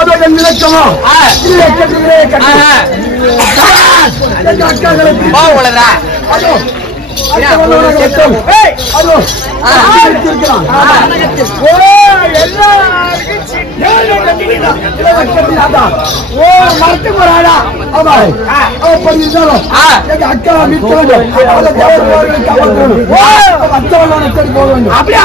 அதோட நிலக்கமா மரத்துக்கு ஒரு ஆடா அக்கா போக வேண்டும் அப்படியே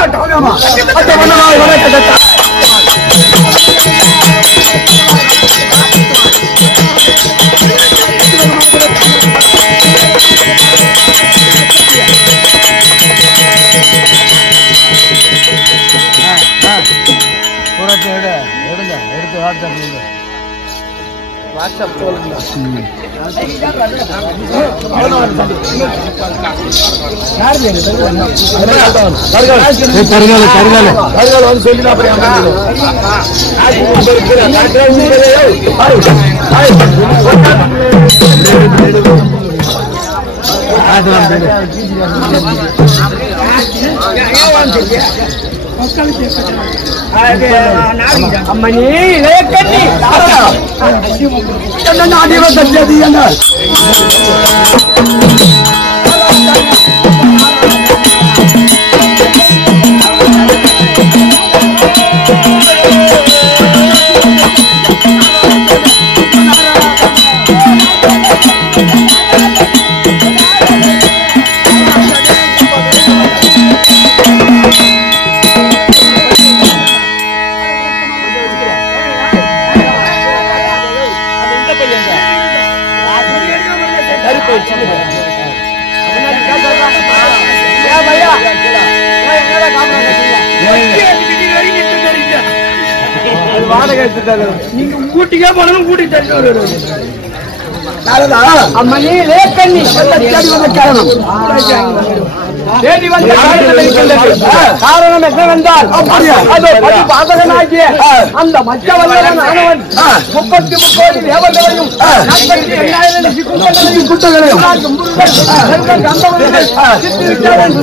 அம்மணி நீங்க கூட்டிக்கே போனதும் கூட்டி தட்டு அம்மனி லேக்கண்ணி காரணம் காரணம் என்னவென்றால் பாதகனாகிய அந்த மச்ச வல்லவன் ஆனவன் 33 கோடி தேவர்களையும் 48,000 குட்டங்களையும்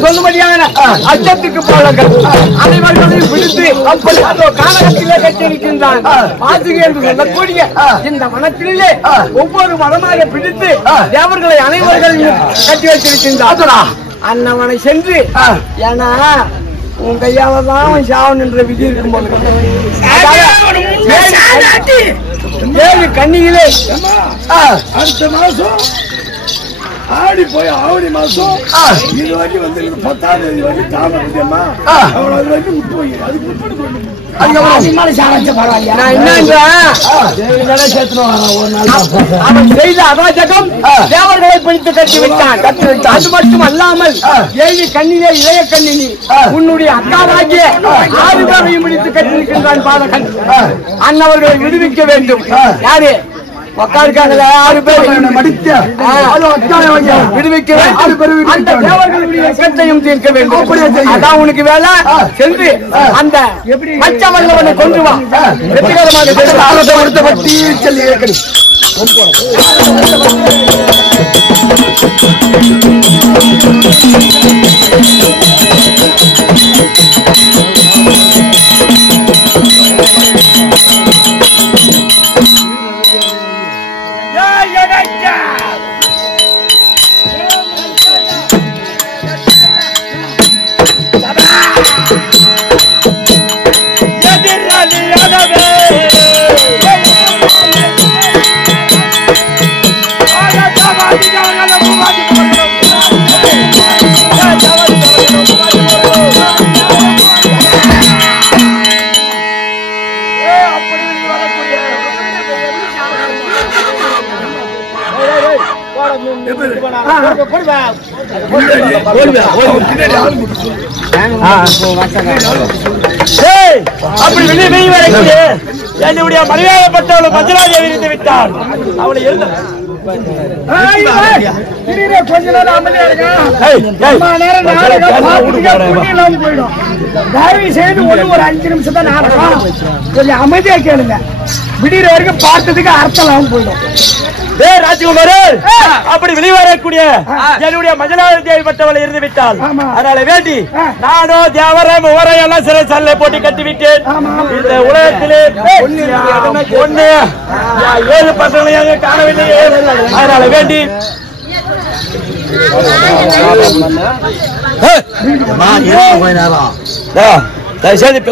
சொல்லும்படியான அச்சத்துக்கு போலங்கள் அனைவர்களையும் பிடித்து அப்படி காலகத்திலே கட்டியிருக்கின்றான் பாதுகை என்று சொல்லக்கூடிய இந்த மனத்திலே ஒவ்வொரு மனமாக பிடித்து தேவர்களை அனைவர்களையும் கட்டி வைத்திருக்கின்றான் அண்ணவனை சென்று ஏன்னா உன் கையாலதான் அவன் சாவன் என்ற விதி இருக்கும் போது கண்ணியிலே அடுத்த மாசம் ஆடி போய் ஆவணி மாசம் இது வரைக்கும் வந்து 10ஆம் தேதி வரைக்கும் தாமதமா அவன் அது வரைக்கும் முட்டு போய் அதுக்கு முட்டு அவன் செய்த அராஜகம் தேவர்களை பிடித்து கட்டிவிட்டான். அது மட்டும் அல்லாமல் ஏழி கண்ணிலே இளைய கண்ணினி உன்னுடைய அக்காவாகிய 6 பேரையும் பிடித்து கட்டிருக்கின்றான் பாதகன். அன்னவர்களை விடுவிக்க வேண்டும். யாரு உட்காருக்காங்களே 6 பேர் விடுவிக்க வேண்டும். அந்த தேவர்களுடைய கட்டையும் தீர்க்க வேண்டும். அதான் உனக்கு வேலை. சென்று அந்த மச்ச வல்லவனை கொண்டு வா. வெற்றிகரமாக பற்றி சொல்லி அப்படி என்னுடைய மரியாதைப்பட்டவளை பஞ்சராஜை விரித்து விட்டார். அவளை கொஞ்ச நேரம் அமைதியா போயிடும். தயவு செய்து ஒரு 5 நிமிஷம் தான் நாடகம். கொஞ்சம் அமைதியா கேளுங்க. விடிகிற வரைக்கும் பார்த்ததுக்கு அர்த்தம் போயிடும். ராஜகுமார், அப்படி வெளிவரக்கூடிய என்னுடைய மஜனாவதிப்பட்டவளை இருந்து விட்டால் அதனால வேண்டி நானோ தேவரம் எல்லாம் சிறை சாலை போட்டு கட்டி விட்டேன். இந்த உலகத்திலே ஒண்ணு 7 பசங்களை காணவில்லையே. அதனால வேண்டி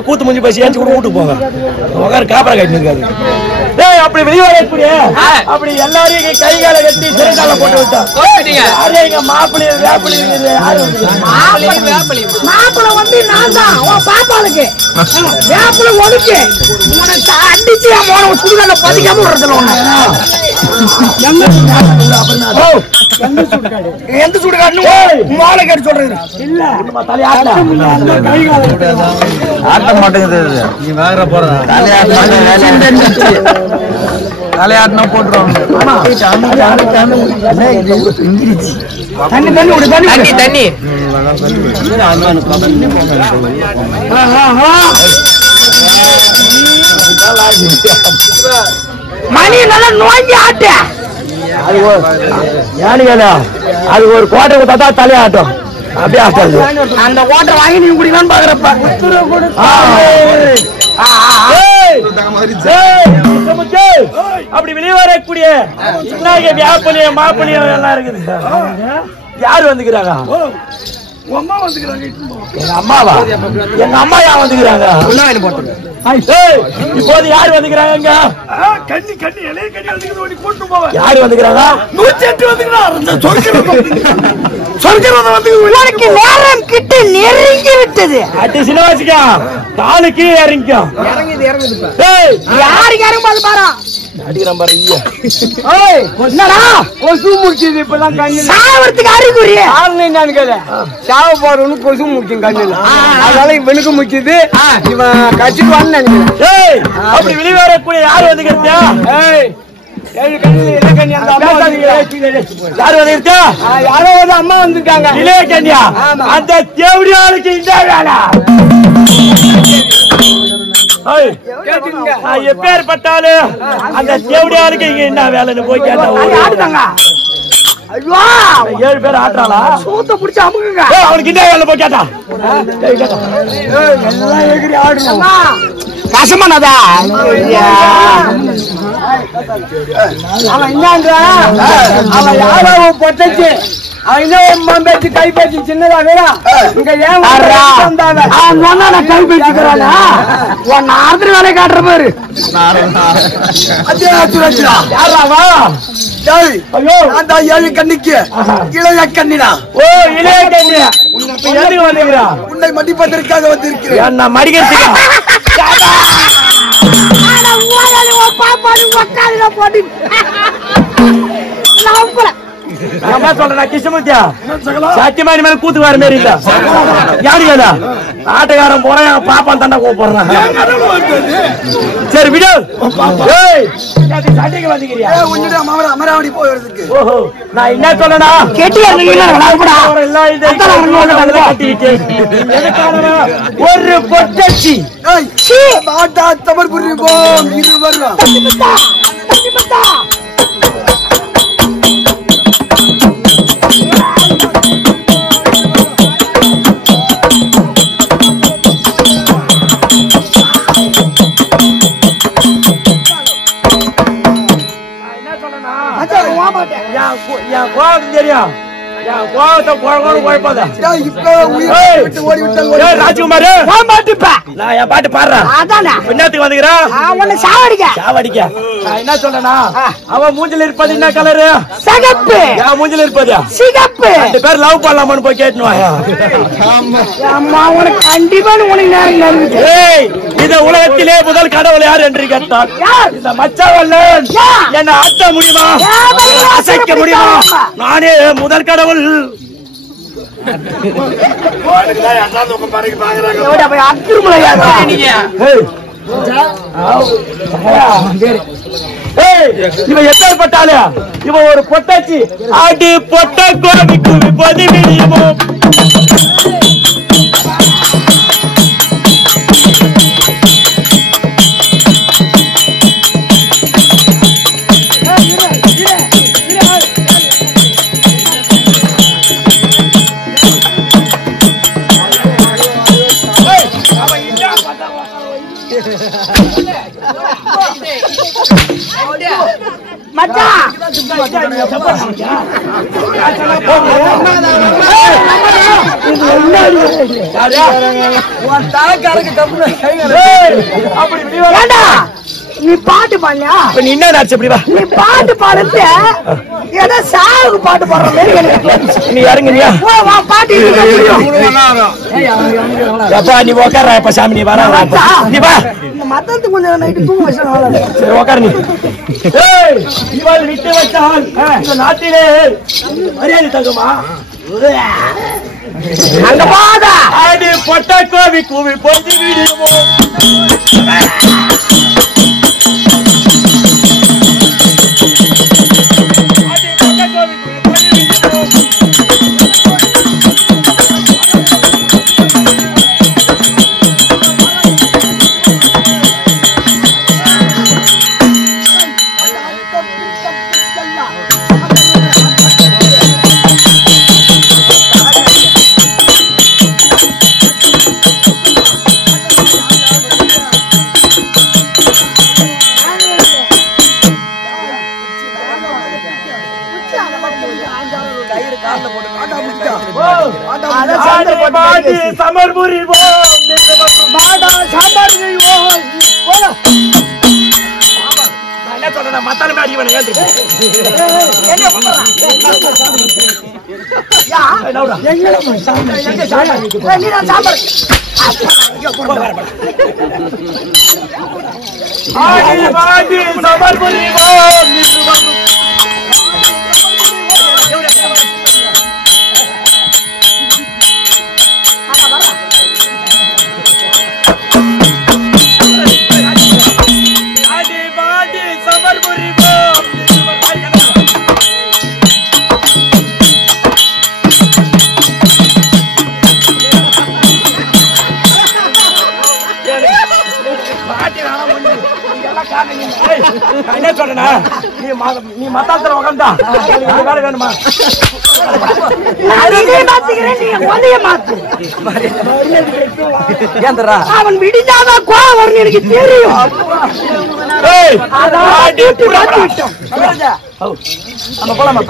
கூத்து முடிஞ்சு பசி ஏச்சு கூட வீட்டுக்கு போங்க. உட்கார காப்பரா கட்டி இருக்காது. அப்படி வெளிவரக்கூடிய அப்படி எல்லாரையும் கை கால கட்டி சிறைக்கால போட்டு விட்டான். எங்க மாப்பிள்ளை மாப்பிள்ளை வந்து நான் தான் பாப்பாளுக்கு வேப்பில ஒழுக்கு உனக்கு அடிச்சு போன சுடுகால பதிக்காம விடுறதுல எந்த சுடுகாடு மாலை கட்டி சொல்றது இல்ல ஆட்ட மாட்டேங்குது. நீ வேற போற தலையாட்டினா போட்டுருவாங்க. மணி நல்லா நோங்கி ஆட்ட அது ஒரு கோட்டை கொடுத்தா தலையாட்டம். அப்படியே ஆட்டாது. அந்த கோட்டை வாங்கி நீங்க குடிக்கலான்னு பாக்குறப்ப அப்படி வெளிவரக்கூடிய வியாபலியம் மாப்பிள்ளையும் எல்லாம் இருக்குது. யாரு வந்துக்கிறாங்க? எங்க அம்மாவா? எங்க அம்மா யார் வந்துக்கிறாங்க? இப்போது யாரு வந்துக்கிறாங்க? யாரு வந்துக்கிறாங்க? 108 உனக்கு நேரம் கிட்ட நெருங்கி விட்டது. அட்டி சிலவாசிக்கா காலுக்கு இறங்கிக்கும். யாருக்கு இறங்கும்போது பாரா அடிக்கிறான் பாரு. என்னடா கொசு முடிச்சது இப்பதான் கண்ணு சாவறதுக்கு அறிகுறி சாவ போறவனு கொசு முடிக்கும் கண்ணுல. அதனால இவனுக்கு முடிச்சது இவன் கட்சிக்கு வந்து நினைக்கிறேன். அப்படி வெளிவரக்கூடிய யாரு வந்துக்கிறா? யாரோ வந்து அம்மா வந்துருக்காங்க. இளைய கன்யா அந்த தேவடியாளுக்கு இந்த வேலை எப்பேற்பட்டாலு அந்த தேவடியாளுக்கு இங்க என்ன வேலைன்னு போய் கேட்டாங்க. 7 பேர் ஆட்டுறாளா? சூத்த பிடிச்சி அமுக்குங்க. அவனுக்கு என்ன வேலை போய் கேட்டா? எல்லாம் எகிரி ஆடணும். கசமானதா அவன் என்னன்ற அவன் யாரோ பொட்டச்சு அவன் இன்னும் பேச்சு கை பேச்சு சின்னதாக இங்க ஏன் வந்தாங்க கை பேச்சுக்கிறானா உன் ஆறுதல் வேலை காட்டுற பாரு. யாராவா? அந்த 7 கண்ணிக்கு இளைய கண்ணினா. ஓ இளைய கண்ணியா எதுக்கு வந்துக்கிறா? உன்னை மடிப்பதற்காக வந்திருக்கிறேன். என்ன மடிக்கிறதுக்கா? சத்தியமாரி மேல கூத்து வர மாரி இல்ல. யாரு கேதா? ஆட்டக்காரன் போறேன் பாப்பான் தண்டை கூப்பிடுறான். சரி விடு. அமராவதி போயிருக்கு. ஓஹோ நான் என்ன சொல்லனா ஒரு பொட்டச்சி தமிழ் புரிவோம் இருவர் தெரியும் ராஜ்குமார் நான் என் பாட்டு பாடுறேன். என்னத்துக்கு வந்துக்கிறேன்? சாவடிக்க. என்ன சொல்றேன்னா அவன் மூஞ்சில் இருப்பது என்ன கலரு? சிகப்பு. என் மூஞ்சில் இருப்பது சிகப்பு. 2 பேர் லவ் பண்ணலாமான்னு போய் கேட்டுவாயா? கண்டிப்பா உனக்கு இந்த உலகத்திலே முதல் கடவுள் யார் என்று கேட்டால் இந்த மச்சவல்லன். என்ன ஆட்ட முடியுமா? அசைக்க முடியுமா? நானே முதல் கடவுள். இவன் எப்பேற்பட்டாலே இவன் ஒரு பொட்டாச்சி. அடி பொட்ட கோவிக்கு பொதி முடியுமோ? மச்சான் நீ பாட்டு பாடியா? நீ என்ன நாச்சு அப்படி வா. நீ பாட்டு பாடுறது ஏதோ சாவுக்கு பாட்டு பாடுற மாதிரி எனக்கு நீ இறங்குறியா? பாட்டு அப்பா நீ உக்கார இப்ப சாமி நீ வர நீ வா. இந்த மத்தத்துக்கு கொஞ்சம் நைட்டு தூங்க வச்சு சரி உக்கார நீ. இவள் விட்டு வச்சால் இந்த நாட்டிலே மரியாதை தகுமா? அங்க பாதா அது பொட்ட கோவி கூவி பொங்கி விடுவோம். நீ மத்தாத்துல உட்காந்தா வேலை வேணுமா? அவன் விடிஞ்சாதான் கோவம் வரும்னு எனக்கு தெரியும். போலாமா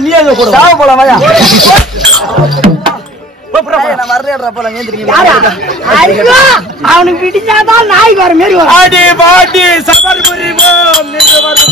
நீ எங்க கூட போலாமா? அவனுக்கு விடிஞ்சாதான் நாய் வர மாரி வரும். ஆடி பாடி சபர் புரிவோம் நின்று வரும்.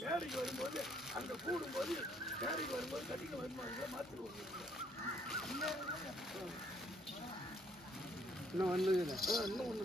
மேடைக்கு வரும்போது அங்க கூடும்போது மேடைக்கு வரும்போது கட்டிக்க வரும்போது மாத்திருவோம். இன்னும் ஒண்ணு இன்னும் ஒண்ணு